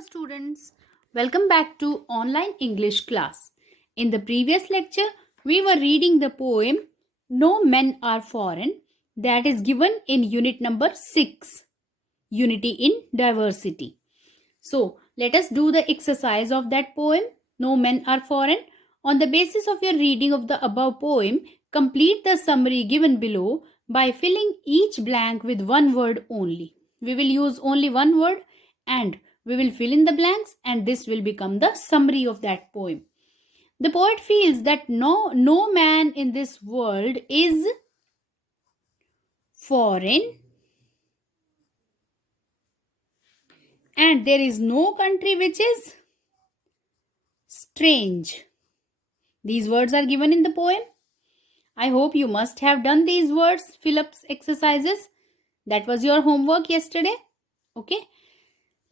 Hello students, welcome back to online English class. In the previous lecture, we were reading the poem No Men Are Foreign that is given in unit number 6, Unity in Diversity. So, let us do the exercise of that poem No Men Are Foreign. On the basis of your reading of the above poem, complete the summary given below by filling each blank with one word only. We will use only one word and we will fill in the blanks, and this will become the summary of that poem. The poet feels that no man in this world is foreign, and there is no country which is strange. These words are given in the poem. I hope you must have done these words fill up exercises. That was your homework yesterday. Okay,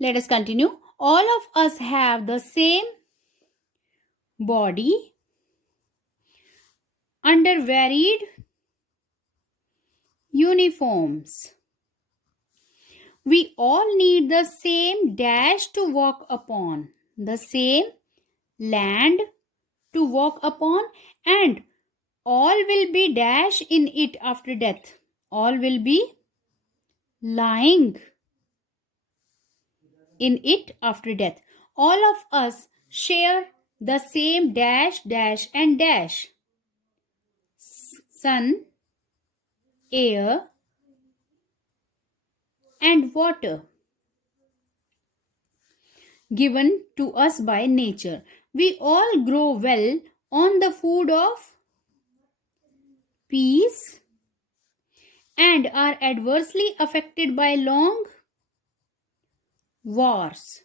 let us continue. All of us have the same body under varied uniforms. We all need the same dash to walk upon, the same land to walk upon, and all will be dash in it after death. All will be lying in it after death. All of us share the same dash, dash, and dash. Sun, air, and water given to us by nature. We all grow well on the food of peace and are adversely affected by long wars.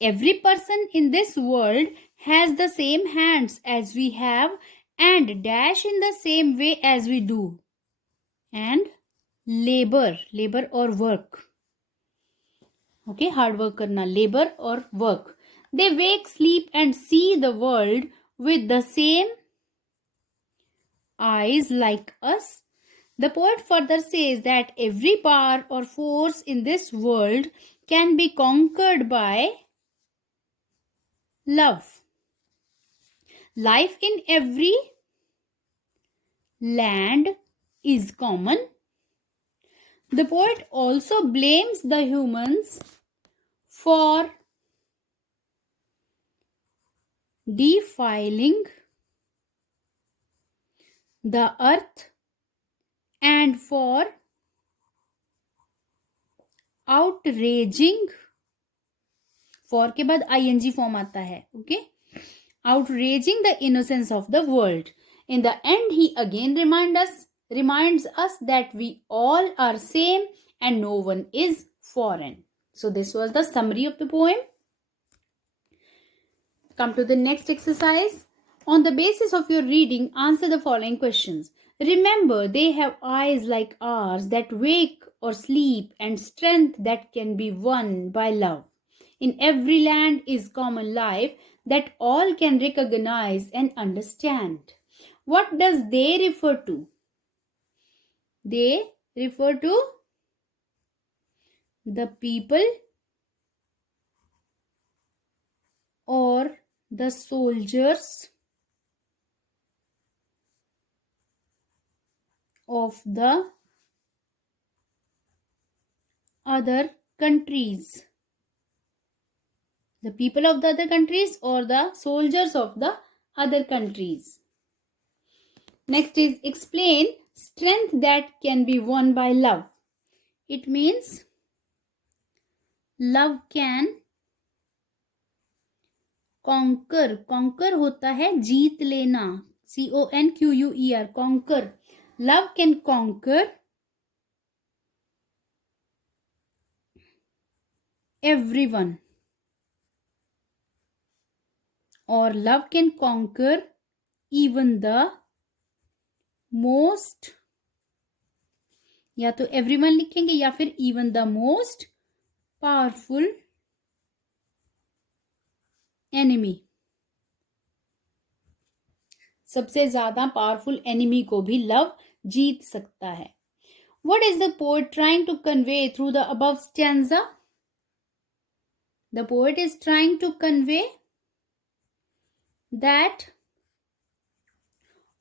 Every person in this world has the same hands as we have and dash in the same way as we do. And labor or work. Okay, hard work karna, labor or work. They wake, sleep and see the world with the same eyes like us. The poet further says that every power or force in this world can be conquered by love. Life in every land is common. The poet also blames the humans for defiling the earth and for outraging. For के बाद ing form आता है. Okay, outraging the innocence of the world. In the end, he again reminds us that we all are same and no one is foreign. So this was the summary of the poem. Come to the next exercise. On the basis of your reading, answer the following questions. Remember, they have eyes like ours that wake or sleep and strength that can be won by love. In every land is common life that all can recognize and understand. What does they refer to? They refer to the people or the soldiers of the other countries. The people of the other countries or the soldiers of the other countries. Next is explain strength that can be won by love. It means love can conquer. Conquer होता है जीत लेना. CONQUER. Conquer. Love can conquer everyone. Or love can conquer even the most. या तो everyone लिखेंगे या फिर even the most powerful enemy. सबसे ज्यादा पावरफुल एनिमी को भी लव जीत सकता है. What is the poet trying to convey through the above stanza? The poet is trying to convey that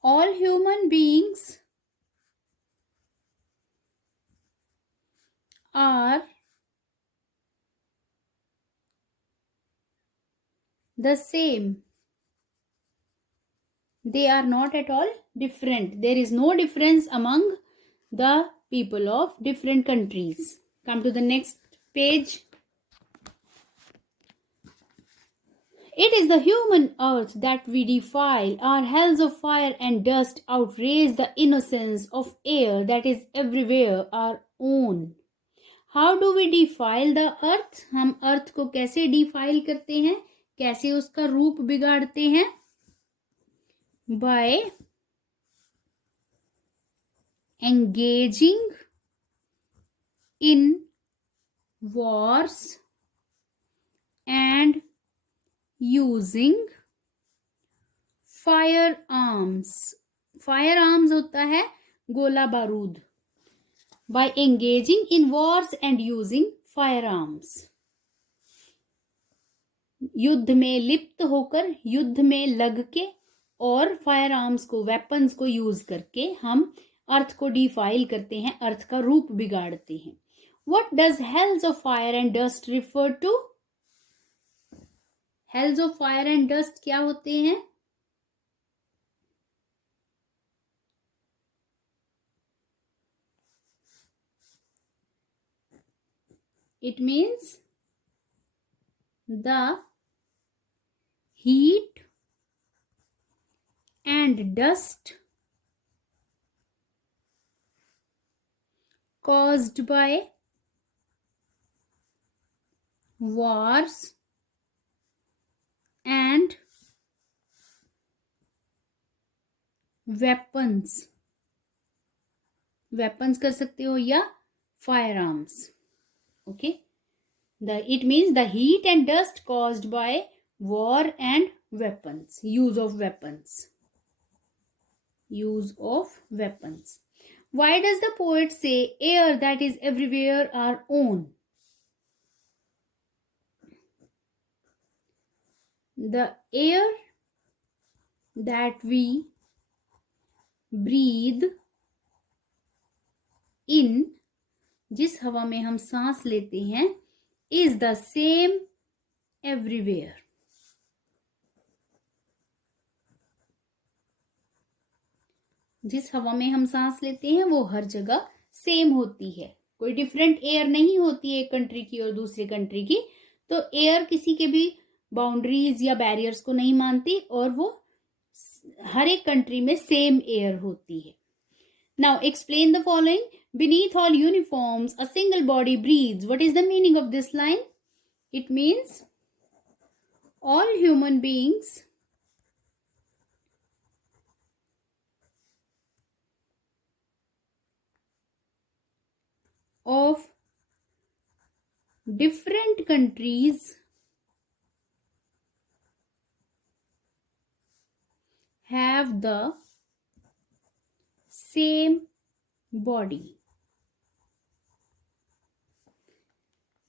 all human beings are the same. They are not at all different. There is no difference among the people of different countries. Come to the next page. It is the human earth that we defile. Our hells of fire and dust outrace the innocence of air that is everywhere our own. How do we defile the earth? हम अर्थ को कैसे defile करते हैं, कैसे उसका रूप बिगाड़ते हैं? By engaging in wars and using firearms. Firearms होता है गोला बारूद. By engaging in wars and using firearms. युद्ध में लिप्त होकर, युद्ध में लग के और फायर आर्म्स को, वेपन्स को यूज करके हम अर्थ को डिफाइल करते हैं, अर्थ का रूप बिगाड़ते हैं. What does hells of fire and dust refer to? Hells of fire and dust क्या होते हैं? It means the heat and dust caused by wars and weapons. Weapons कर सकते हो या firearms. Okay. It means the heat and dust caused by war and weapons. Use of weapons. Use of weapons. Why does the poet say air that is everywhere our own? The air that we breathe in, जिस हवा में हम सांस लेते हैं, is the same everywhere. जिस हवा में हम सांस लेते हैं वो हर जगह सेम होती है, कोई डिफरेंट एयर नहीं होती है एक कंट्री की और दूसरी कंट्री की. तो एयर किसी के भी बाउंड्रीज या बैरियर्स को नहीं मानती और वो हर एक कंट्री में सेम एयर होती है. Now explain the following. Beneath all uniforms, a single body breathes. What is the meaning of this line? It means all human beings of different countries have the same body.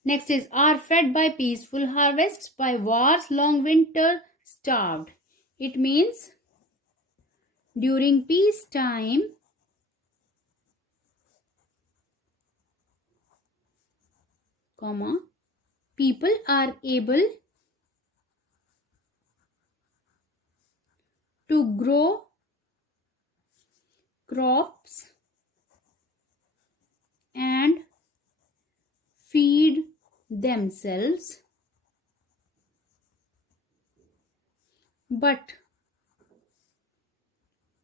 Next is are fed by peaceful harvests, by war's long winter starved. It means during peace time, people are able to grow crops and feed themselves, but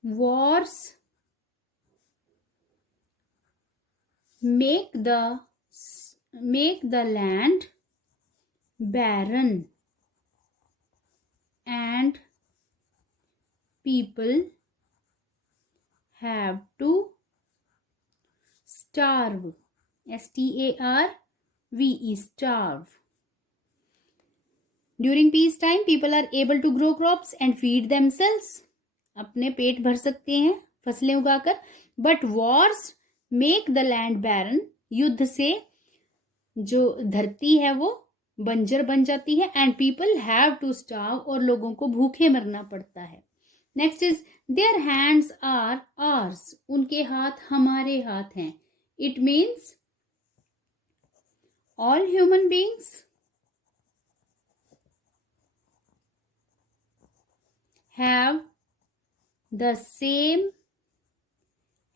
wars make the land barren and people have to starve. S-T-A-R-V-E, starve. During peace time, people are able to grow crops and feed themselves. अपने पेट भर सकते हैं फसलें उगाकर. But wars make the land barren. युद्ध से जो धरती है वो बंजर बन जाती है and people have to starve और लोगों को भूखे मरना पड़ता है. Next is their hands are ours. उनके हाथ हमारे हाथ हैं. It means all human beings have the same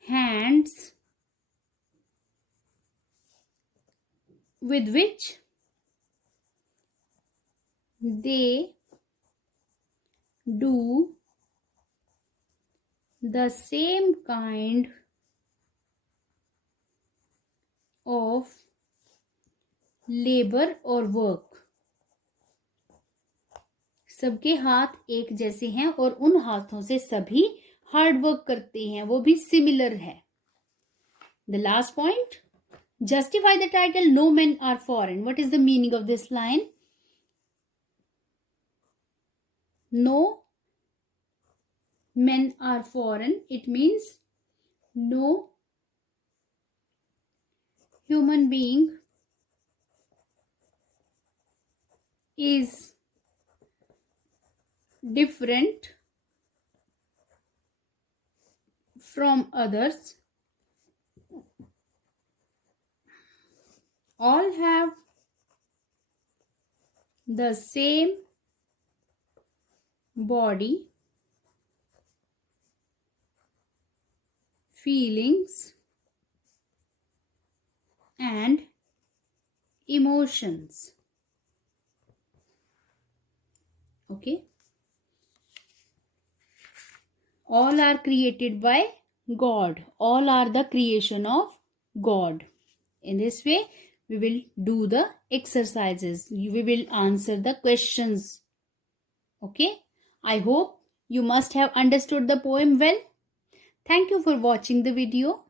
hands with which they do the same kind of labor or work. सबके हाथ एक जैसे हैं और उन हाथों से सभी हार्ड वर्क करते हैं, वो भी सिमिलर है. The last point, justify the title no men are foreign. What is the meaning of this line? No men are foreign. It means no human being is different from others. All have the same body, feelings and emotions. Okay. All are created by God. All are the creation of God. In this way, we will do the exercises. We will answer the questions. Okay. I hope you must have understood the poem well. Thank you for watching the video.